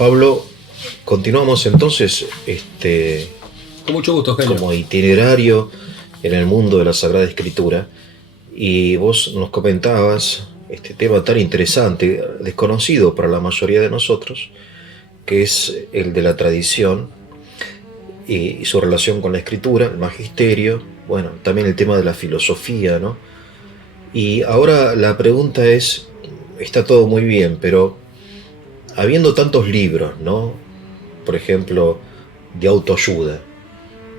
Pablo, continuamos entonces Con mucho gusto, Eugenio. como itinerario en el mundo de la Sagrada Escritura, y vos nos comentabas este tema tan interesante, desconocido para la mayoría de nosotros, que es el de la tradición y su relación con la Escritura, el magisterio, bueno, también el tema de la filosofía, ¿no? Y ahora la pregunta es, está todo muy bien, pero habiendo tantos libros, ¿no? Por ejemplo, de autoayuda,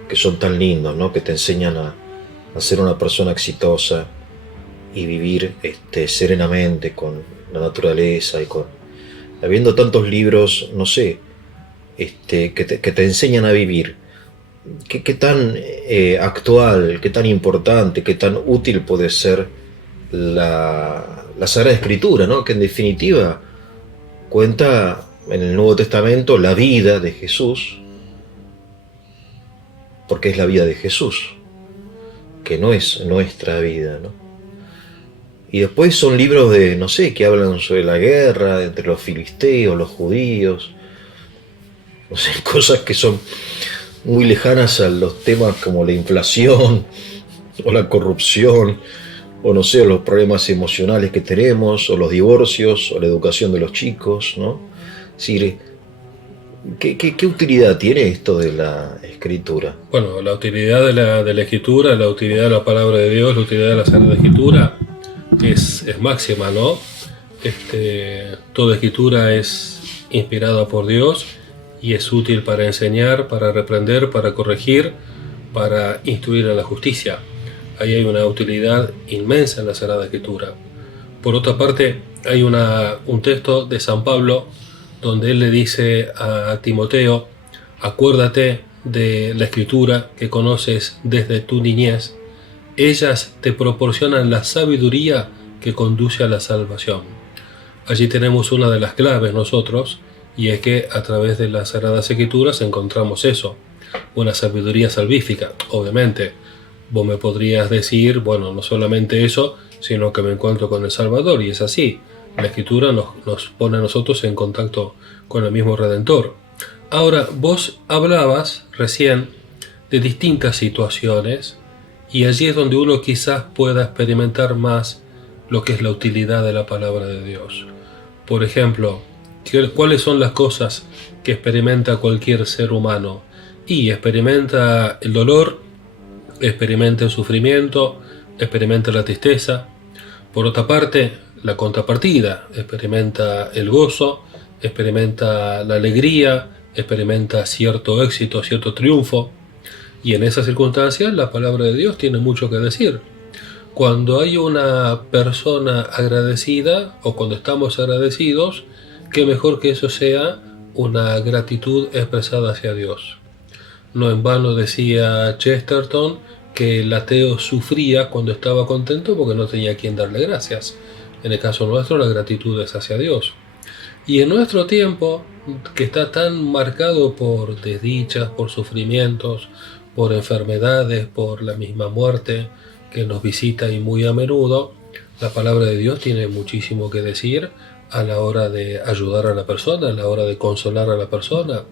que son tan lindos, ¿no? Que te enseñan a ser una persona exitosa y vivir serenamente con la naturaleza y con... Habiendo tantos libros, no sé, que te enseñan a vivir, qué tan actual, qué tan importante, qué tan útil puede ser la Sagrada Escritura, ¿no? Que en definitiva cuenta en el Nuevo Testamento la vida de Jesús, porque es la vida de Jesús, que no es nuestra vida, ¿no? Y después son libros de, no sé, que hablan sobre la guerra entre los filisteos, los judíos, no sé, cosas que son muy lejanas a los temas como la inflación o la corrupción, o no sé, los problemas emocionales que tenemos, o los divorcios, o la educación de los chicos, ¿no? Es decir, ¿qué utilidad tiene esto de la escritura? Bueno, la utilidad de la Escritura, la utilidad de la palabra de Dios, la utilidad de la Sagrada Escritura es máxima, ¿no? Toda Escritura es inspirada por Dios y es útil para enseñar, para reprender, para corregir, para instruir en la justicia. Ahí hay una utilidad inmensa en la Sagrada Escritura. Por otra parte, hay un texto de San Pablo donde él le dice a Timoteo: acuérdate de la Escritura que conoces desde tu niñez. Ellas te proporcionan la sabiduría que conduce a la salvación. Allí tenemos una de las claves nosotros, y es que a través de las Sagradas Escrituras encontramos eso, una sabiduría salvífica. Obviamente, vos me podrías decir, bueno, no solamente eso, sino que me encuentro con el Salvador, y es así. La Escritura nos pone a nosotros en contacto con el mismo Redentor. Ahora, vos hablabas recién de distintas situaciones, y allí es donde uno quizás pueda experimentar más lo que es la utilidad de la palabra de Dios. Por ejemplo, ¿cuáles son las cosas que experimenta cualquier ser humano? Y experimenta el dolor, experimenta el sufrimiento, experimenta la tristeza. Por otra parte, la contrapartida, experimenta el gozo, experimenta la alegría, experimenta cierto éxito, cierto triunfo. Y en esas circunstancias la palabra de Dios tiene mucho que decir. Cuando hay una persona agradecida, o cuando estamos agradecidos, qué mejor que eso sea una gratitud expresada hacia Dios. No en vano decía Chesterton que el ateo sufría cuando estaba contento porque no tenía a quien darle gracias. En el caso nuestro, la gratitud es hacia Dios. Y en nuestro tiempo, que está tan marcado por desdichas, por sufrimientos, por enfermedades, por la misma muerte que nos visita y muy a menudo, la palabra de Dios tiene muchísimo que decir a la hora de ayudar a la persona, a la hora de consolar a la persona,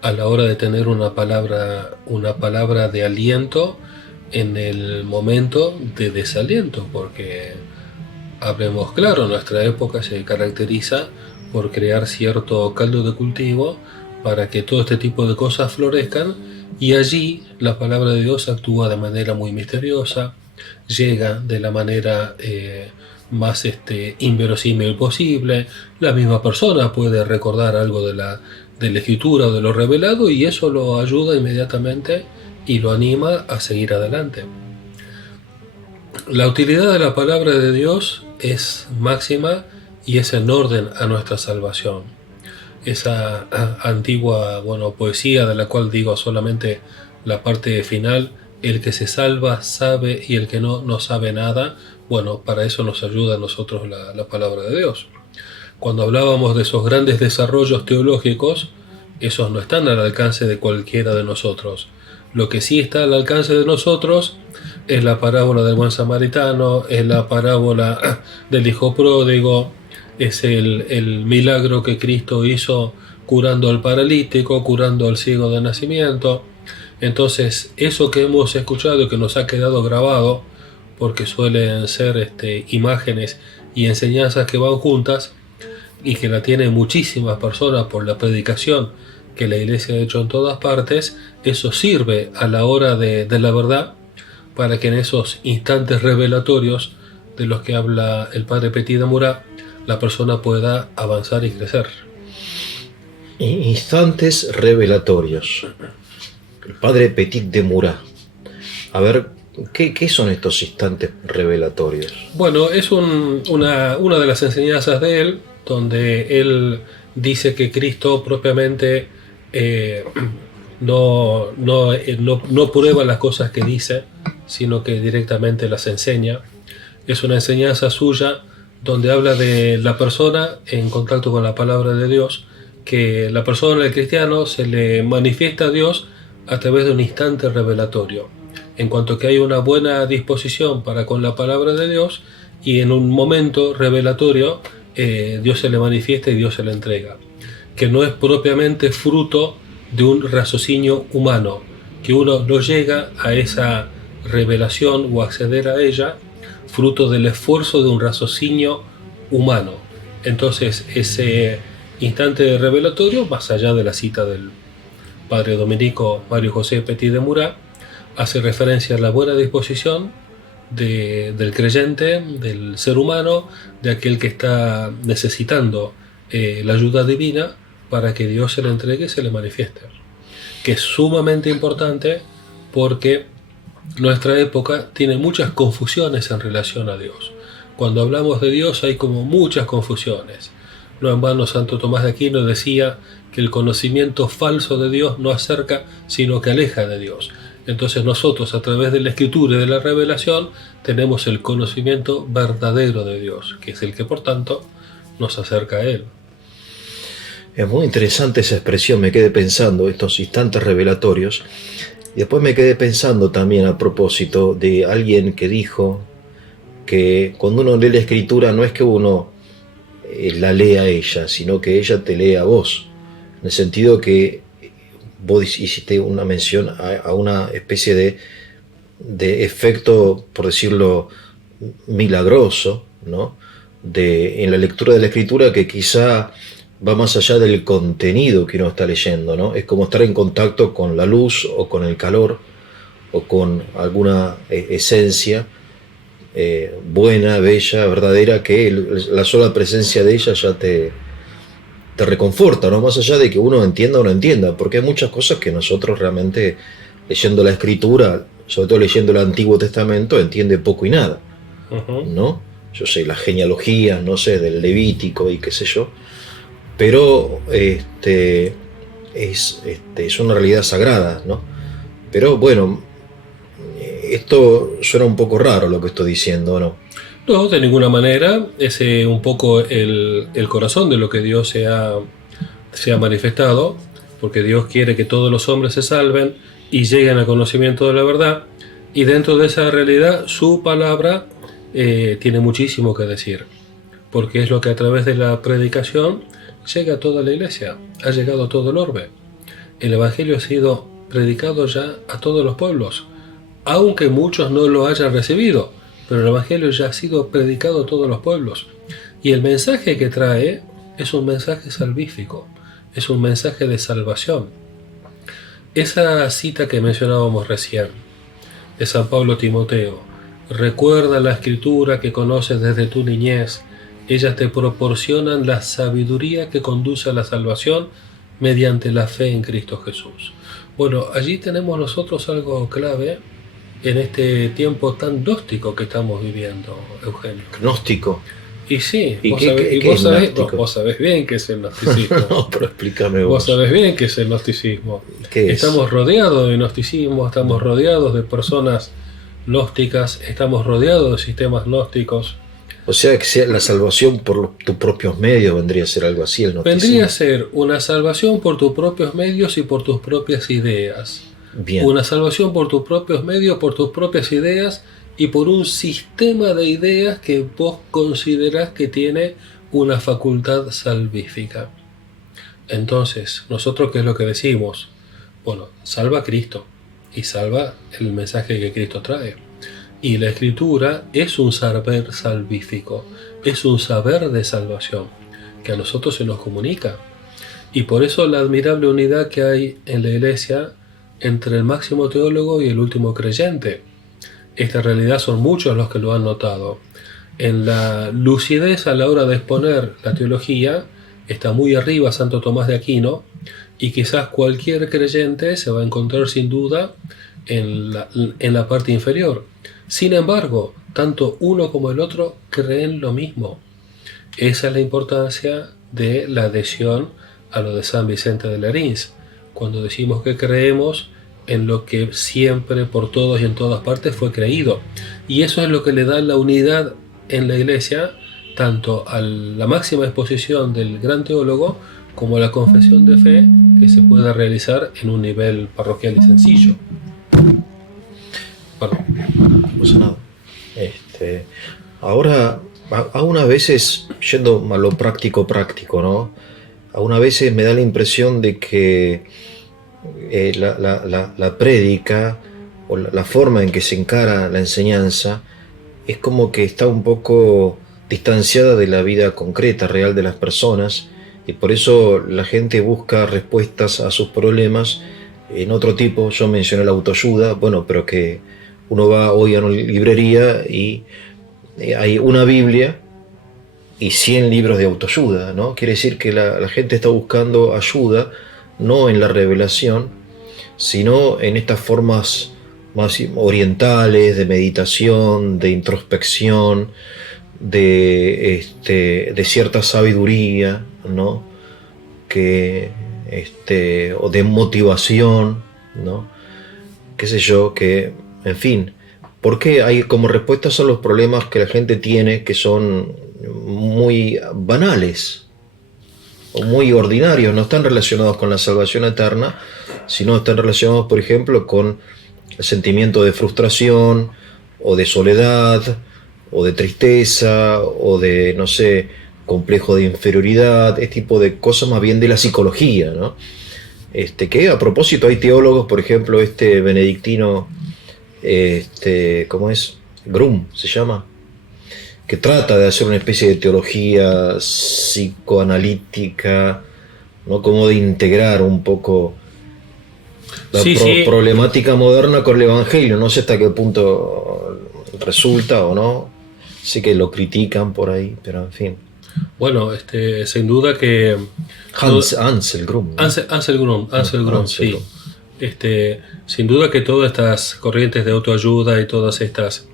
a la hora de tener una palabra de aliento en el momento de desaliento, porque hablemos claro, nuestra época se caracteriza por crear cierto caldo de cultivo para que todo este tipo de cosas florezcan, y allí la palabra de Dios actúa de manera muy misteriosa, llega de la manera más inverosímil posible. La misma persona puede recordar algo de la Escritura o de lo revelado, y eso lo ayuda inmediatamente y lo anima a seguir adelante. La utilidad de la palabra de Dios es máxima y es en orden a nuestra salvación. Esa antigua poesía, de la cual digo solamente la parte final: el que se salva sabe y el que no sabe nada. Bueno, para eso nos ayuda a nosotros la palabra de Dios. Cuando hablábamos de esos grandes desarrollos teológicos, esos no están al alcance de cualquiera de nosotros. Lo que sí está al alcance de nosotros es la parábola del buen samaritano, es la parábola del hijo pródigo, es el milagro que Cristo hizo curando al paralítico, curando al ciego de nacimiento. Entonces, eso que hemos escuchado y que nos ha quedado grabado, porque suelen ser imágenes y enseñanzas que van juntas y que la tienen muchísimas personas por la predicación que la iglesia ha hecho en todas partes, eso sirve a la hora de la verdad para que en esos instantes revelatorios de los que habla el padre Petit de Murat, la persona pueda avanzar y crecer. Instantes revelatorios. El padre Petit de Murat. A ver, ¿qué son estos instantes revelatorios? Bueno, es una de las enseñanzas de él, donde él dice que Cristo propiamente no prueba las cosas que dice, sino que directamente las enseña. Es una enseñanza suya donde habla de la persona en contacto con la palabra de Dios, que la persona, el cristiano, se le manifiesta a Dios a través de un instante revelatorio. En cuanto que hay una buena disposición para con la palabra de Dios, y en un momento revelatorio Dios se le manifiesta y Dios se le entrega, que no es propiamente fruto de un raciocinio humano, que uno no llega a esa revelación o acceder a ella fruto del esfuerzo de un raciocinio humano. Entonces ese instante revelatorio, más allá de la cita del padre dominico Mario José Petit de Murat, hace referencia a la buena disposición del creyente, del ser humano, de aquel que está necesitando la ayuda divina para que Dios se le entregue y se le manifieste. Que es sumamente importante porque nuestra época tiene muchas confusiones en relación a Dios. Cuando hablamos de Dios hay como muchas confusiones. No en vano Santo Tomás de Aquino decía que el conocimiento falso de Dios no acerca, sino que aleja de Dios. Entonces nosotros, a través de la Escritura y de la revelación, tenemos el conocimiento verdadero de Dios, que es el que, por tanto, nos acerca a Él. Es muy interesante esa expresión, me quedé pensando, estos instantes revelatorios, y después me quedé pensando también a propósito de alguien que dijo que cuando uno lee la Escritura no es que uno la lea a ella, sino que ella te lee a vos, en el sentido que vos hiciste una mención a una especie de efecto, por decirlo, milagroso, ¿no? En la lectura de la Escritura, que quizá va más allá del contenido que uno está leyendo, ¿no? Es como estar en contacto con la luz o con el calor o con alguna esencia buena, bella, verdadera, que la sola presencia de ella ya te reconforta, ¿no? Más allá de que uno entienda o no entienda, porque hay muchas cosas que nosotros realmente, leyendo la Escritura, sobre todo leyendo el Antiguo Testamento, entiende poco y nada, ¿no? Yo sé, la genealogía, no sé, del Levítico y qué sé yo, pero es una realidad sagrada, ¿no? Pero bueno, esto suena un poco raro lo que estoy diciendo, ¿no? No, de ninguna manera. Es un poco el corazón de lo que Dios se ha manifestado, porque Dios quiere que todos los hombres se salven y lleguen al conocimiento de la verdad, y dentro de esa realidad su palabra tiene muchísimo que decir, porque es lo que a través de la predicación llega a toda la iglesia, ha llegado a todo el orbe. El Evangelio ha sido predicado ya a todos los pueblos, aunque muchos no lo hayan recibido, pero el Evangelio ya ha sido predicado a todos los pueblos. Y el mensaje que trae es un mensaje salvífico, es un mensaje de salvación. Esa cita que mencionábamos recién, de San Pablo a Timoteo: recuerda la Escritura que conoces desde tu niñez, ellas te proporcionan la sabiduría que conduce a la salvación mediante la fe en Cristo Jesús. Bueno, allí tenemos nosotros algo clave en este tiempo tan gnóstico que estamos viviendo, Eugenio. ¿Gnóstico? Y sí, vos sabés bien qué es el gnosticismo. No, pero explícame vos. Vos sabés bien qué es el gnosticismo. ¿Qué es? Estamos rodeados de gnosticismo, estamos rodeados de personas gnósticas, estamos rodeados de sistemas gnósticos. O sea, que sea la salvación por tus propios medios vendría a ser algo así el gnosticismo. Vendría a ser una salvación por tus propios medios y por tus propias ideas. Bien. Una salvación por tus propios medios, por tus propias ideas y por un sistema de ideas que vos considerás que tiene una facultad salvífica. Entonces, ¿nosotros qué es lo que decimos? Bueno, salva a Cristo y salva el mensaje que Cristo trae. Y la Escritura es un saber salvífico, es un saber de salvación que a nosotros se nos comunica. Y por eso la admirable unidad que hay en la Iglesia entre el máximo teólogo y el último creyente. Esta realidad son muchos los que lo han notado. En la lucidez a la hora de exponer la teología está muy arriba Santo Tomás de Aquino, y quizás cualquier creyente se va a encontrar sin duda en la parte inferior. Sin embargo, tanto uno como el otro creen lo mismo. Esa es la importancia de la adhesión a lo de San Vicente de Lérins, cuando decimos que creemos en lo que siempre, por todos y en todas partes fue creído. Y eso es lo que le da la unidad en la Iglesia, tanto a la máxima exposición del gran teólogo como a la confesión de fe que se pueda realizar en un nivel parroquial y sencillo. Bueno, no pasa nada. Ahora, a unas veces, yendo a lo práctico, ¿no? A unas veces me da la impresión de que la prédica o la forma en que se encara la enseñanza es como que está un poco distanciada de la vida concreta, real de las personas, y por eso la gente busca respuestas a sus problemas en otro tipo. Yo mencioné la autoayuda, bueno, pero que uno va hoy a una librería y hay una Biblia y 100 libros de autoayuda, ¿no? Quiere decir que la gente está buscando ayuda no en la revelación, sino en estas formas más orientales de meditación, de introspección, de cierta sabiduría, ¿no? O de motivación, ¿no? Qué sé yo, que, en fin, porque hay como respuestas a los problemas que la gente tiene, que son muy banales o muy ordinarios, no están relacionados con la salvación eterna, sino están relacionados, por ejemplo, con el sentimiento de frustración o de soledad o de tristeza o de, no sé, complejo de inferioridad, este tipo de cosas más bien de la psicología, ¿no? Que a propósito hay teólogos, por ejemplo, benedictino, ¿cómo es? Grum se llama, que trata de hacer una especie de teología psicoanalítica, ¿no? Como de integrar un poco la problemática moderna con el Evangelio. No sé hasta qué punto resulta o no. Sé que lo critican por ahí, pero en fin. Bueno, sin duda que Ansel Grum, ¿no? Ansel Grum, sí. Sin duda que todas estas corrientes de autoayuda y todas estas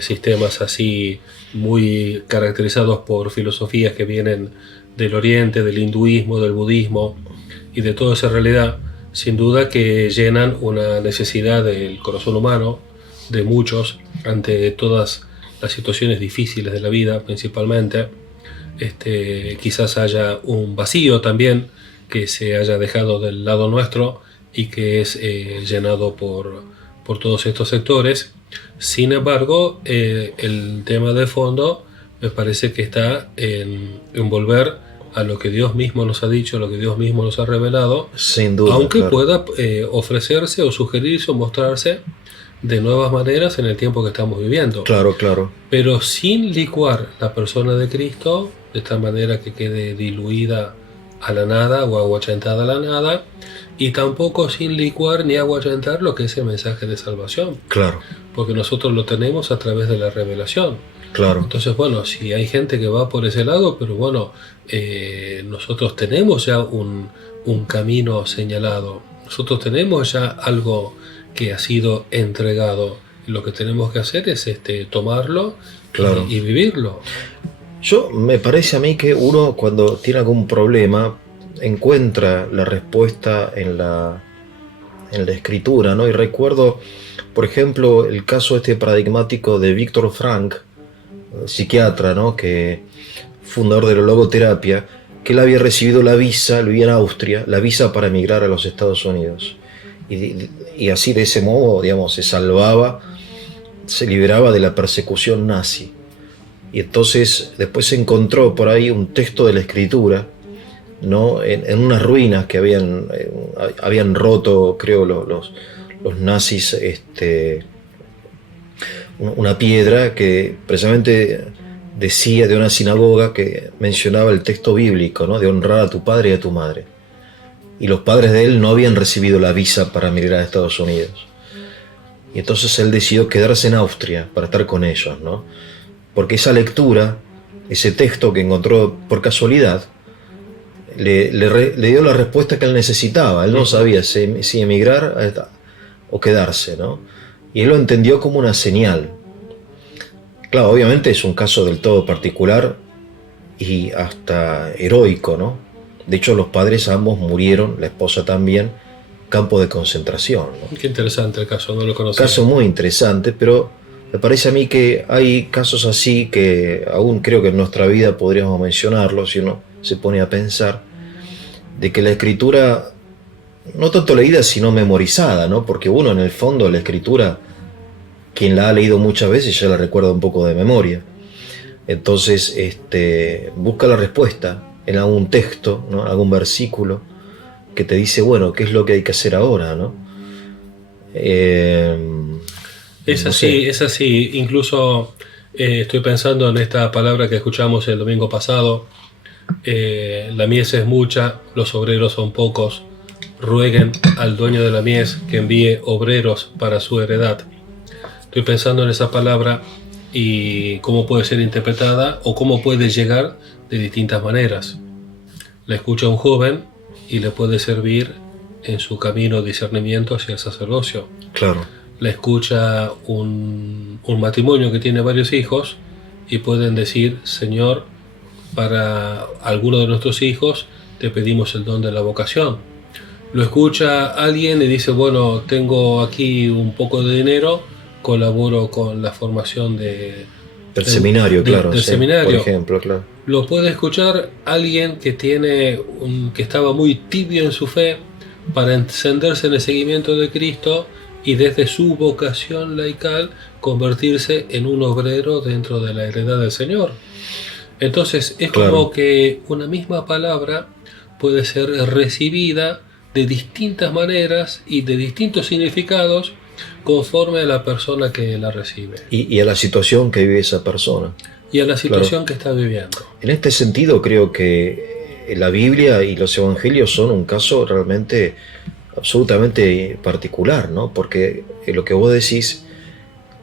sistemas así muy caracterizados por filosofías que vienen del Oriente, del hinduismo, del budismo y de toda esa realidad, sin duda que llenan una necesidad del corazón humano, de muchos, ante todas las situaciones difíciles de la vida principalmente. Quizás haya un vacío también que se haya dejado del lado nuestro y que es llenado por todos estos sectores. Sin embargo, el tema de fondo me parece que está en volver a lo que Dios mismo nos ha dicho, a lo que Dios mismo nos ha revelado, sin duda, aunque claro, pueda ofrecerse o sugerirse o mostrarse de nuevas maneras en el tiempo que estamos viviendo. Claro, claro. Pero sin licuar la persona de Cristo de esta manera que quede diluida a la nada o aguayentada a la nada, y tampoco sin licuar ni aguayentar lo que es el mensaje de salvación. Claro. Porque nosotros lo tenemos a través de la revelación. Claro. Entonces, bueno, si hay gente que va por ese lado, pero bueno, nosotros tenemos ya un camino señalado. Nosotros tenemos ya algo que ha sido entregado. Lo que tenemos que hacer es tomarlo, claro, y vivirlo. Me parece a mí que uno, cuando tiene algún problema, encuentra la respuesta en la escritura, ¿no? Y recuerdo, por ejemplo, el caso paradigmático de Viktor Frankl, psiquiatra, ¿no? Que fundador de la logoterapia, que él había recibido la visa, él vivía en Austria, la visa para emigrar a los Estados Unidos. Y así, de ese modo, digamos, se salvaba, se liberaba de la persecución nazi. Y entonces después se encontró por ahí un texto de la Escritura, ¿no? En unas ruinas que habían roto, creo, los nazis, una piedra que precisamente decía, de una sinagoga que mencionaba el texto bíblico, ¿no? De honrar a tu padre y a tu madre. Y los padres de él no habían recibido la visa para emigrar a Estados Unidos. Y entonces él decidió quedarse en Austria para estar con ellos, ¿no? Porque esa lectura, ese texto que encontró por casualidad, le dio la respuesta que él necesitaba. Él no sabía si emigrar o quedarse, ¿no? Y él lo entendió como una señal. Claro, obviamente es un caso del todo particular y hasta heroico, ¿no? De hecho, los padres ambos murieron, la esposa también, campo de concentración, ¿no? Qué interesante el caso, no lo conocía. Caso muy interesante, pero me parece a mí que hay casos así que aún creo que en nuestra vida podríamos mencionarlos si uno se pone a pensar, de que la escritura, no tanto leída sino memorizada, ¿no? Porque uno en el fondo la escritura, quien la ha leído muchas veces ya la recuerda un poco de memoria. Entonces busca la respuesta en algún texto, ¿no? Algún versículo que te dice, bueno, ¿qué es lo que hay que hacer ahora, ¿no? Es así, es así. Incluso estoy pensando en esta palabra que escuchamos el domingo pasado. La mies es mucha, los obreros son pocos. Rueguen al dueño de la mies que envíe obreros para su heredad. Estoy pensando en esa palabra y cómo puede ser interpretada o cómo puede llegar de distintas maneras. La escucha un joven y le puede servir en su camino de discernimiento hacia el sacerdocio. Claro. La escucha un matrimonio que tiene varios hijos y pueden decir, Señor, para alguno de nuestros hijos te pedimos el don de la vocación. Lo escucha alguien y dice, bueno, tengo aquí un poco de dinero, colaboro con la formación del seminario, claro. Del sí, seminario. Por ejemplo, claro. Lo puede escuchar alguien que que estaba muy tibio en su fe para encenderse en el seguimiento de Cristo y desde su vocación laical convertirse en un obrero dentro de la heredad del Señor. Entonces es Claro. como que una misma palabra puede ser recibida de distintas maneras y de distintos significados conforme a la persona que la recibe Y a la situación que vive esa persona. y a la situación que está viviendo. En este sentido creo que la Biblia y los Evangelios son un caso realmente absolutamente particular, ¿no? Porque lo que vos decís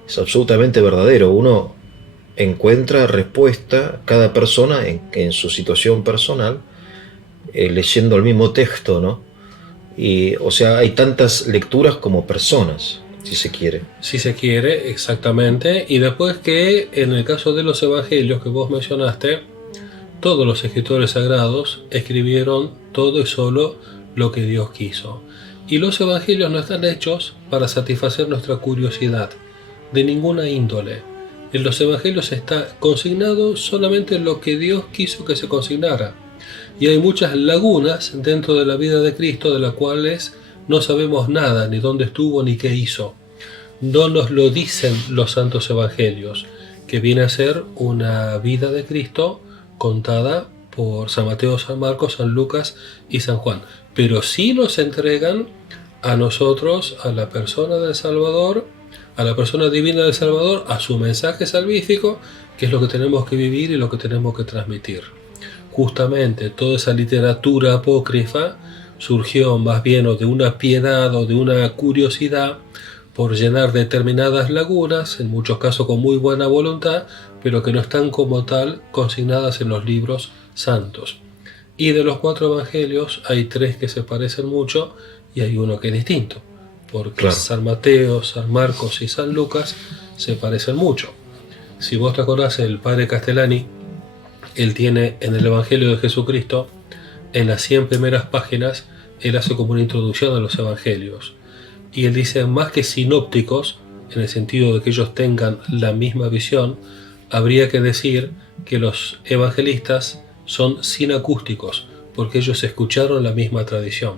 es absolutamente verdadero. Uno encuentra respuesta, cada persona en su situación personal, leyendo el mismo texto, ¿no? Y, o sea, hay tantas lecturas como personas, si se quiere. Si se quiere, exactamente. Y después que en el caso de los evangelios que vos mencionaste, todos los escritores sagrados escribieron todo y solo lo que Dios quiso. Y los evangelios no están hechos para satisfacer nuestra curiosidad, de ninguna índole. En los evangelios está consignado solamente lo que Dios quiso que se consignara. Y hay muchas lagunas dentro de la vida de Cristo de las cuales no sabemos nada, ni dónde estuvo, ni qué hizo. No nos lo dicen los santos evangelios, que viene a ser una vida de Cristo contada por San Mateo, San Marcos, San Lucas y San Juan. Pero sí nos entregan a nosotros, a la persona del Salvador, a la persona divina del Salvador, a su mensaje salvífico, que es lo que tenemos que vivir y lo que tenemos que transmitir. Justamente toda esa literatura apócrifa surgió más bien o de una piedad o de una curiosidad por llenar determinadas lagunas, en muchos casos con muy buena voluntad, pero que no están como tal consignadas en los libros santos. Y de los 4 evangelios hay 3 que se parecen mucho y hay uno que es distinto, porque Claro. San Mateo, San Marcos y San Lucas se parecen mucho. Si vos te acordás, el padre Castellani, él tiene en el Evangelio de Jesucristo, en las 100 primeras páginas, él hace como una introducción a los evangelios. Y él dice, más que sinópticos, en el sentido de que ellos tengan la misma visión, habría que decir que los evangelistas son sinacústicos, porque ellos escucharon la misma tradición.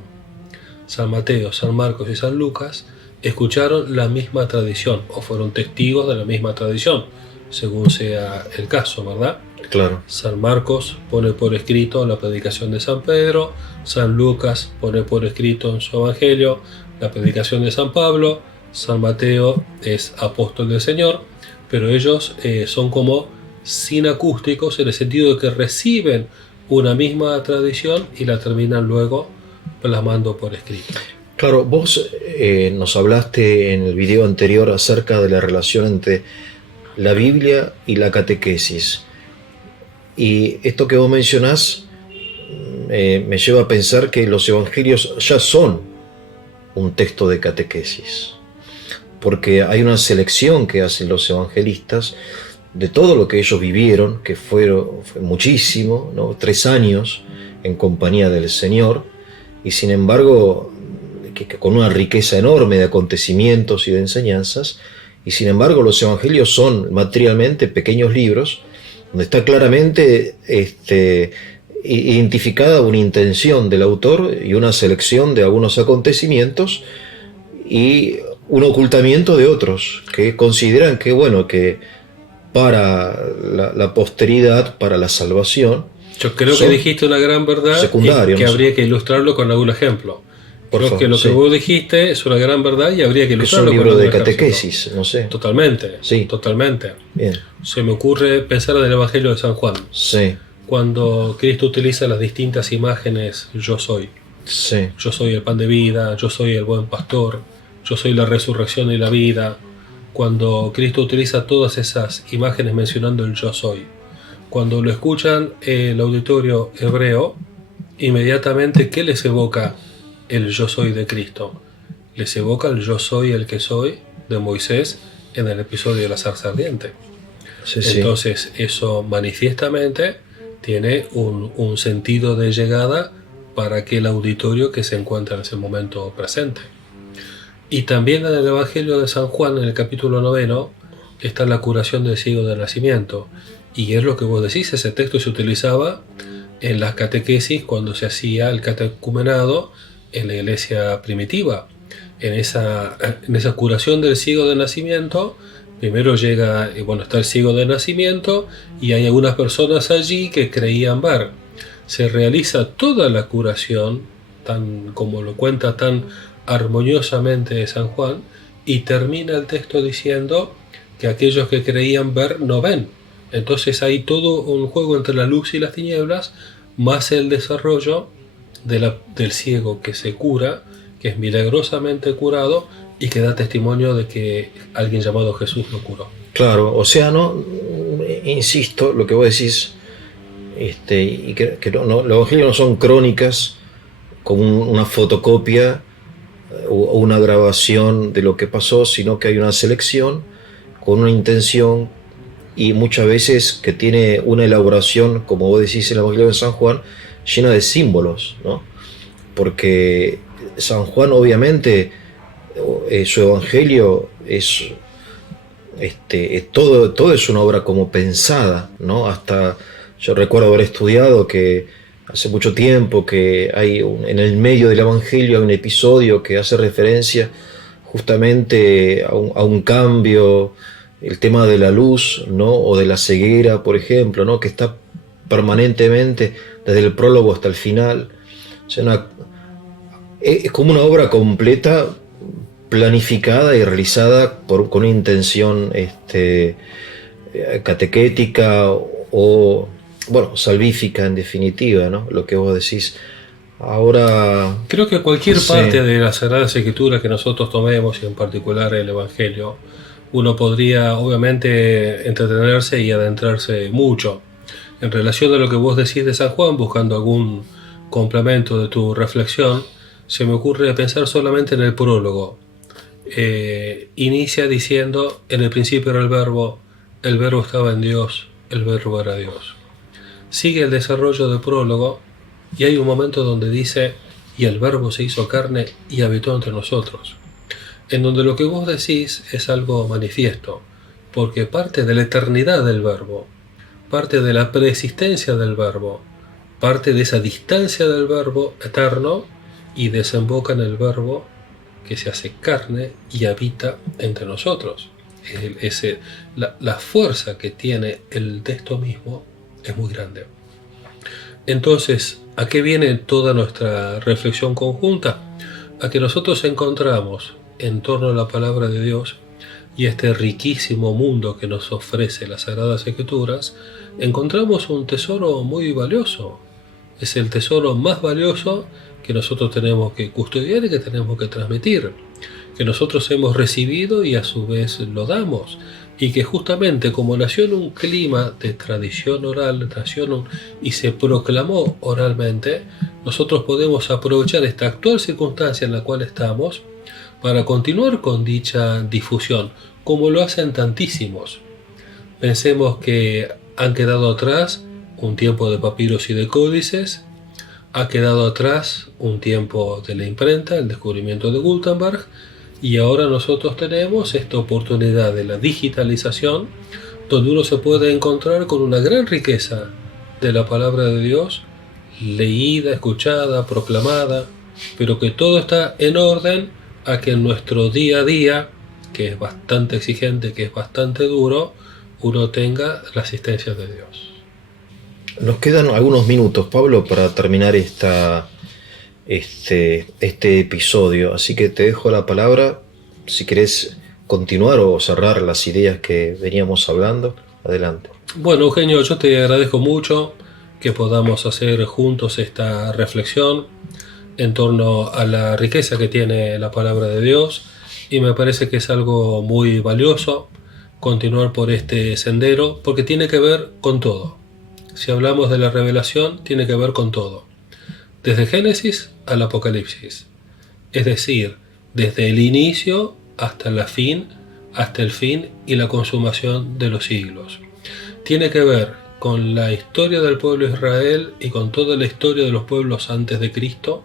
San Mateo, San Marcos y San Lucas escucharon la misma tradición, o fueron testigos de la misma tradición. según sea el caso, ¿verdad? Claro. San Marcos pone por escrito la predicación de San Pedro, San Lucas pone por escrito en su Evangelio la predicación de San Pablo, San Mateo es apóstol del Señor, pero ellos son como sinacústicos en el sentido de que reciben una misma tradición y la terminan luego plasmando por escrito. Claro, vos nos hablaste en el video anterior acerca de la relación entre la Biblia y la catequesis. Y esto que vos mencionás me lleva a pensar que los evangelios ya son un texto de catequesis, porque hay una selección que hacen los evangelistas de todo lo que ellos vivieron, que fue muchísimo, ¿no? 3 años en compañía del Señor, y sin embargo que con una riqueza enorme de acontecimientos y de enseñanzas, y sin embargo los evangelios son materialmente pequeños libros donde está claramente identificada una intención del autor y una selección de algunos acontecimientos y un ocultamiento de otros que consideran que, bueno, que para la posteridad, para la salvación, yo creo que dijiste una gran verdad secundarios, que habría que ilustrarlo con algún ejemplo. Creo que lo que vos dijiste es una gran verdad y habría que ilustrarlo con algún ejemplo. Es un libro de catequesis, no sé. Totalmente, sí. Totalmente. Bien. Se me ocurre pensar en el Evangelio de San Juan. Sí. Cuando Cristo utiliza las distintas imágenes, yo soy. Sí. Yo soy el pan de vida, yo soy el buen pastor, yo soy la resurrección y la vida. Cuando Cristo utiliza todas esas imágenes mencionando el yo soy. Cuando lo escuchan el auditorio hebreo, inmediatamente, ¿qué les evoca el yo soy de Cristo? Les evoca el yo soy el que soy de Moisés en el episodio de la zarza ardiente. Sí, entonces eso manifiestamente tiene un sentido de llegada para aquel auditorio que se encuentra en ese momento presente. Y también en el Evangelio de San Juan, en el capítulo 9, está la curación del ciego de nacimiento. Y es lo que vos decís, ese texto se utilizaba en las catequesis cuando se hacía el catecumenado en la iglesia primitiva. En esa curación del ciego de nacimiento, primero llega, está el ciego de nacimiento y hay algunas personas allí que creían ver. Se realiza toda la curación, tan como lo cuenta tan armoniosamente San Juan, y termina el texto diciendo que aquellos que creían ver no ven. Entonces hay todo un juego entre la luz y las tinieblas, más el desarrollo del ciego que se cura, que es milagrosamente curado y que da testimonio de que alguien llamado Jesús lo curó. Claro, o sea, no, insisto, lo que vos decís, y que los evangelios no son crónicas con una fotocopia o una grabación de lo que pasó, sino que hay una selección con una intención y muchas veces que tiene una elaboración, como vos decís en el Evangelio de San Juan, llena de símbolos, ¿no? Porque San Juan obviamente su Evangelio es todo es una obra como pensada, ¿no? Hasta yo recuerdo haber estudiado que hace mucho tiempo que hay en el medio del Evangelio hay un episodio que hace referencia justamente a un cambio, el tema de la luz, ¿no? O de la ceguera, por ejemplo, ¿no? Que está permanentemente desde el prólogo hasta el final. O sea, es como una obra completa, planificada y realizada con una intención catequética o salvífica en definitiva, ¿no? Lo que vos decís. Ahora, creo que cualquier parte de la Sagrada Escritura que nosotros tomemos, y en particular el Evangelio, uno podría obviamente entretenerse y adentrarse mucho. En relación a lo que vos decís de San Juan, buscando algún complemento de tu reflexión, se me ocurre pensar solamente en el prólogo. Inicia diciendo: en el principio era el verbo estaba en Dios, el verbo era Dios. Sigue el desarrollo del prólogo y hay un momento donde dice: y el verbo se hizo carne y habitó entre nosotros. En donde lo que vos decís es algo manifiesto, porque parte de la eternidad del verbo, parte de la preexistencia del verbo, parte de esa distancia del verbo eterno y desemboca en el verbo que se hace carne y habita entre nosotros. La fuerza que tiene el texto mismo es muy grande. Entonces, ¿a qué viene toda nuestra reflexión conjunta? A que nosotros encontramos en torno a la palabra de Dios y este riquísimo mundo que nos ofrece las Sagradas Escrituras, encontramos un tesoro muy valioso. Es el tesoro más valioso que nosotros tenemos que custodiar y que tenemos que transmitir, que nosotros hemos recibido y a su vez lo damos, y que justamente como nació en un clima de tradición oral, y se proclamó oralmente, nosotros podemos aprovechar esta actual circunstancia en la cual estamos para continuar con dicha difusión, como lo hacen tantísimos. Pensemos que han quedado atrás un tiempo de papiros y de códices, ha quedado atrás un tiempo de la imprenta, el descubrimiento de Gutenberg, y ahora nosotros tenemos esta oportunidad de la digitalización, donde uno se puede encontrar con una gran riqueza de la palabra de Dios, leída, escuchada, proclamada, pero que todo está en orden a que en nuestro día a día, que es bastante exigente, que es bastante duro, uno tenga la asistencia de Dios. Nos quedan algunos minutos, Pablo, para terminar este episodio, así que te dejo la palabra si querés continuar o cerrar las ideas que veníamos hablando. Adelante. Bueno, Eugenio, yo te agradezco mucho que podamos hacer juntos esta reflexión en torno a la riqueza que tiene la palabra de Dios, y me parece que es algo muy valioso continuar por este sendero, porque tiene que ver con todo. Si hablamos de la revelación, tiene que ver con todo, desde Génesis al Apocalipsis, es decir, desde el inicio hasta el fin y la consumación de los siglos. Tiene que ver con la historia del pueblo de Israel y con toda la historia de los pueblos antes de Cristo,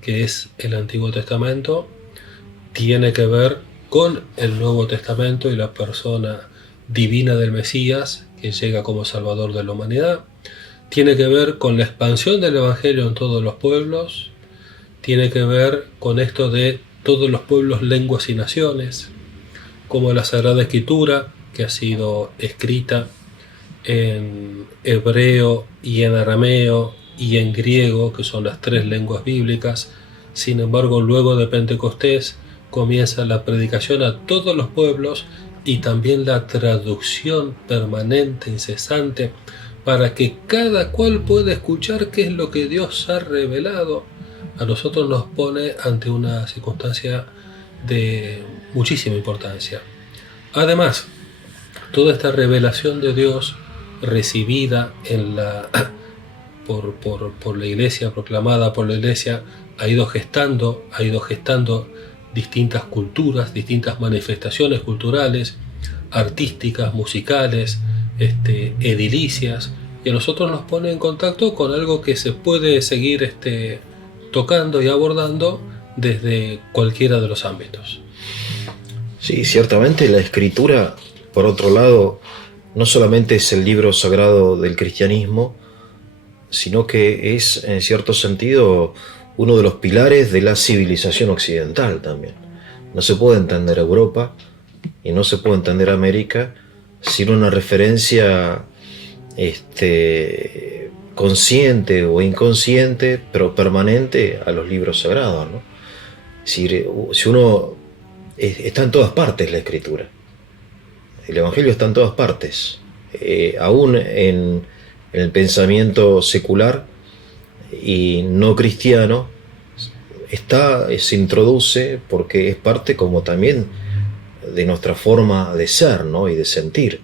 que es el Antiguo Testamento. Tiene que ver con el Nuevo Testamento y la persona divina del Mesías, que llega como Salvador de la humanidad. Tiene que ver con la expansión del Evangelio en todos los pueblos. Tiene que ver con esto de todos los pueblos, lenguas y naciones, como la Sagrada Escritura, que ha sido escrita en hebreo y en arameo y en griego, que son las tres lenguas bíblicas. Sin embargo, luego de Pentecostés comienza la predicación a todos los pueblos y también la traducción permanente, incesante, para que cada cual pueda escuchar qué es lo que Dios ha revelado. A nosotros nos pone ante una circunstancia de muchísima importancia. Además, toda esta revelación de Dios recibida por la Iglesia, proclamada por la Iglesia, ha ido gestando distintas culturas, distintas manifestaciones culturales, artísticas, musicales, edilicias, y a nosotros nos pone en contacto con algo que se puede seguir tocando y abordando desde cualquiera de los ámbitos. Sí, ciertamente la Escritura, por otro lado, no solamente es el libro sagrado del cristianismo, sino que es, en cierto sentido, uno de los pilares de la civilización occidental también. No se puede entender Europa y no se puede entender América sin una referencia consciente o inconsciente, pero permanente, a los libros sagrados, ¿no? Si uno está en todas partes la Escritura, el Evangelio está en todas partes, aún en el pensamiento secular y no cristiano, se introduce porque es parte como también de nuestra forma de ser, ¿no? Y de sentir.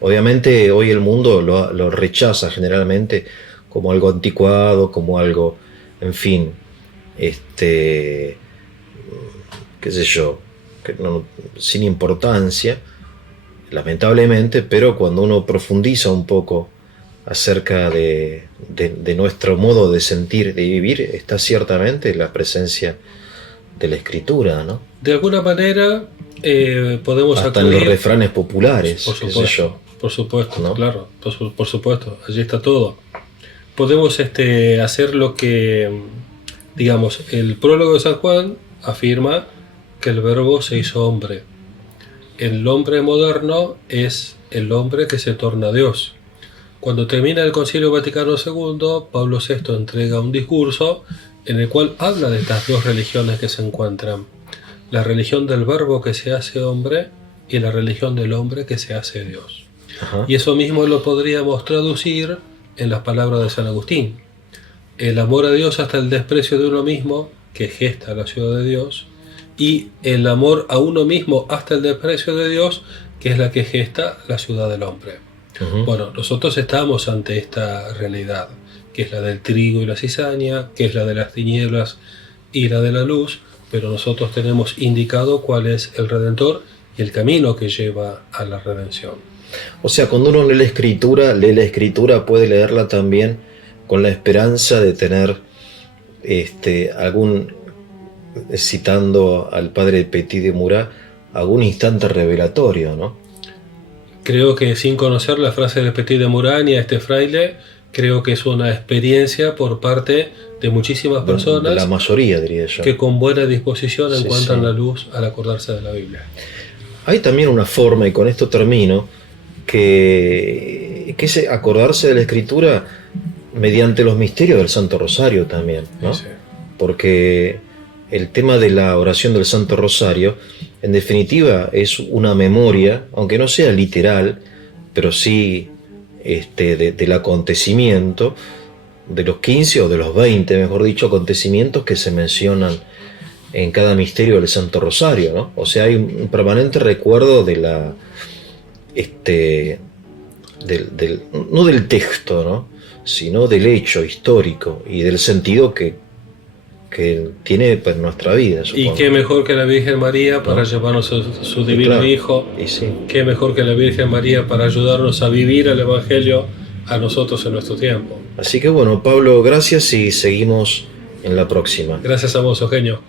Obviamente hoy el mundo lo rechaza generalmente como algo anticuado, como algo, en fin, qué sé yo, sin importancia, lamentablemente, pero cuando uno profundiza un poco acerca de nuestro modo de sentir, de vivir, está ciertamente la presencia de la Escritura, ¿no? De alguna manera podemos hasta acudir, en los refranes populares, por qué supuesto, sé yo, por supuesto, ¿no? Claro, por supuesto, allí está todo. Podemos hacer lo que, digamos, el prólogo de San Juan afirma que el Verbo se hizo hombre. el hombre moderno es el hombre que se torna Dios. Cuando termina el Concilio Vaticano II, Pablo VI entrega un discurso en el cual habla de estas dos religiones que se encuentran: la religión del verbo que se hace hombre y la religión del hombre que se hace Dios. Ajá. Y eso mismo lo podríamos traducir en las palabras de San Agustín: el amor a Dios hasta el desprecio de uno mismo, que gesta la ciudad de Dios, y el amor a uno mismo hasta el desprecio de Dios, que es la que gesta la ciudad del hombre. Bueno, nosotros estamos ante esta realidad, que es la del trigo y la cizaña, que es la de las tinieblas y la de la luz, pero nosotros tenemos indicado cuál es el Redentor y el camino que lleva a la redención. O sea, cuando uno lee la escritura, puede leerla también con la esperanza de tener citando al padre Petit de Murat, algún instante revelatorio, ¿no? Creo que sin conocer la frase de Petit de Murat ni a este fraile, creo que es una experiencia por parte de muchísimas personas, de la mayoría, diría yo, que con buena disposición Sí, encuentran sí. la luz al acordarse de la Biblia. Hay también una forma, y con esto termino, que es acordarse de la escritura mediante los misterios del Santo Rosario también, ¿no? Sí. Porque el tema de la oración del Santo Rosario, en definitiva, es una memoria, aunque no sea literal, pero sí del acontecimiento, de los 15 o de los 20, mejor dicho, acontecimientos que se mencionan en cada misterio del Santo Rosario, ¿no? O sea, hay un permanente recuerdo de la no del texto, ¿no? Sino del hecho histórico y del sentido que tiene pues, nuestra vida, supongo. Y qué mejor que la Virgen María para ¿No? llevarnos a su divino Claro. Hijo. Y sí. Qué mejor que la Virgen María para ayudarnos a vivir el Evangelio a nosotros en nuestro tiempo. Así que bueno, Pablo, gracias y seguimos en la próxima. Gracias a vos, Eugenio.